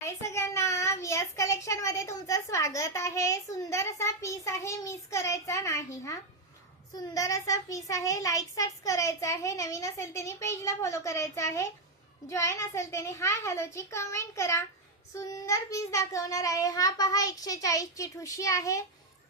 हाय सगळ्यांना, वियास कलेक्शन मध्ये तुमचं स्वागत आहे। सुंदर असा पीस आहे, मिस करायचा नाही हा। सुंदर असा पीस आहे, लाईक सर्च करायचा आहे। नवीन असेल त्याने पेजला फॉलो करायचं आहे। जॉइन असेल त्याने हाय हॅलो ची कमेंट करा। सुंदर पीस दाखवणार आहे। हा पहा 140 ची ठुशी आहे,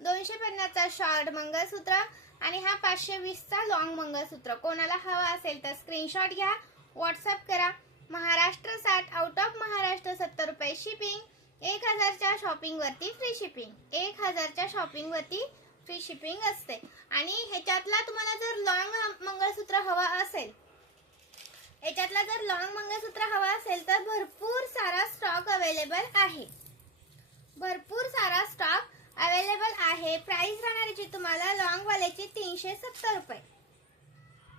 250 चा शॉर्ट मंगळसूत्र आणि हा 520 चा लॉंग मंगळसूत्र। कोणाला हवा असेल तर स्क्रीनशॉट घ्या, व्हॉट्सअप करा। महाराष्ट्र 60, आउट ऑफ महाराष्ट्र 70 रुपये शिपिंग। 1000 च्या शॉपिंग वरती फ्री शिपिंग, 1000 च्या शॉपिंग वरती फ्री शिपिंग असते। आणि ह्याच्यातला तुम्हाला जर लॉंग मंगळसूत्र हवा असेल, ह्याच्यातला जर लॉंग मंगळसूत्र हवा असेल तर भरपूर सारा स्टॉक अवेलेबल आहे। भरपूर सारा स्टॉक अवेलेबल आहे। प्राइस राहणार आहे तुम्हाला लॉंग वाल्याची 370 रुपये।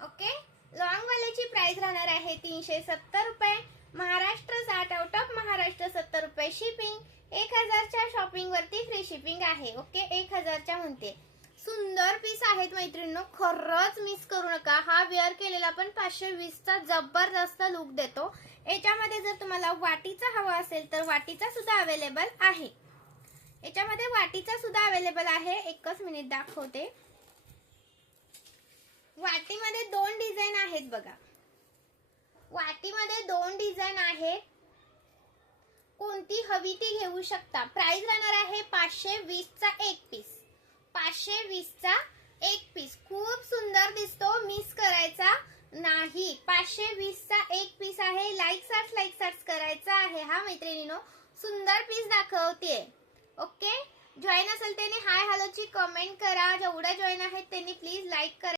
ओके, लॉंग वाल्याची प्राइस राहणार आहे 370 रुपये। महाराष्ट्र 60, आउट ऑफ महाराष्ट्र 70 रुपये शिपिंग। 1000 च्या शॉपिंग वरती फ्री शिपिंग आहे। ओके, 1000 च्या म्हणते। सुंदर पीस आहेत मैत्रिणींनो, खरंच मिस करू नका। हा वेअर केलेला पण 520 चा जबरदस्त लुक देतो। याच्यामध्ये जर तुम्हाला वाटीचा हवा असेल तर वाटीचा सुद्धा अवेलेबल आहे। याच्यामध्ये वाटीचा सुद्धा अवेलेबल आहे। एकच मिनिट दाखवते। वाटीमध्ये 2 डिझाइन आहेत बघा। वाटीमध्ये 2 डिझाइन आहेत, कोणती हवी ती घेऊ शकता। प्राइस राहणार आहे 520 चा एक पीस। 520 चा एक पीस खूप सुंदर दिसतो, मिस करायचा नाही। 520 चा एक पीस आहे। लाईक सर्च करायचा आहे हा मैत्रिणींनो। सुंदर पीस दाखवते। ओके, जॉइन असेल त्याने हाय हॅलो ची कमेंट करा। जेवढे जॉइन आहेत त्यांनी प्लीज लाईक करा।